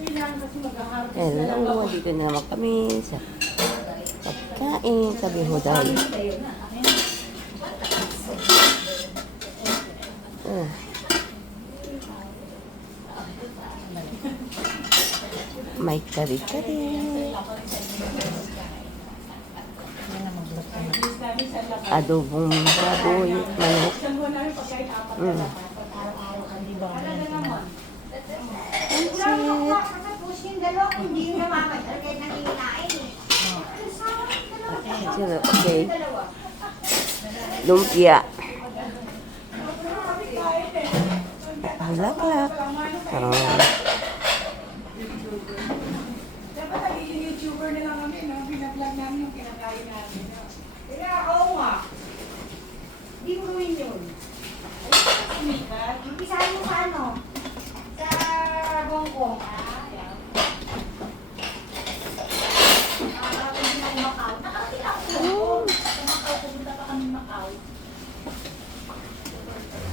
Hello, dito na naman kami sa pagkain sa Bihuday. Oh. May kari-kari. Adobong baboy, manok. Okay. Lumpia. Bulaklak. Dapat naging YouTuber na lang kami, no? Binablog namin yung kinakain namin. Kaya, oo nga. Hindi mo gawin yun. Ayun ka sumikat. Umpisahan mo sa ano? Sa Hong Kong. Nakarating na yung Macau. Nakarating ako. Sa Macau, pumunta pa kami Macau.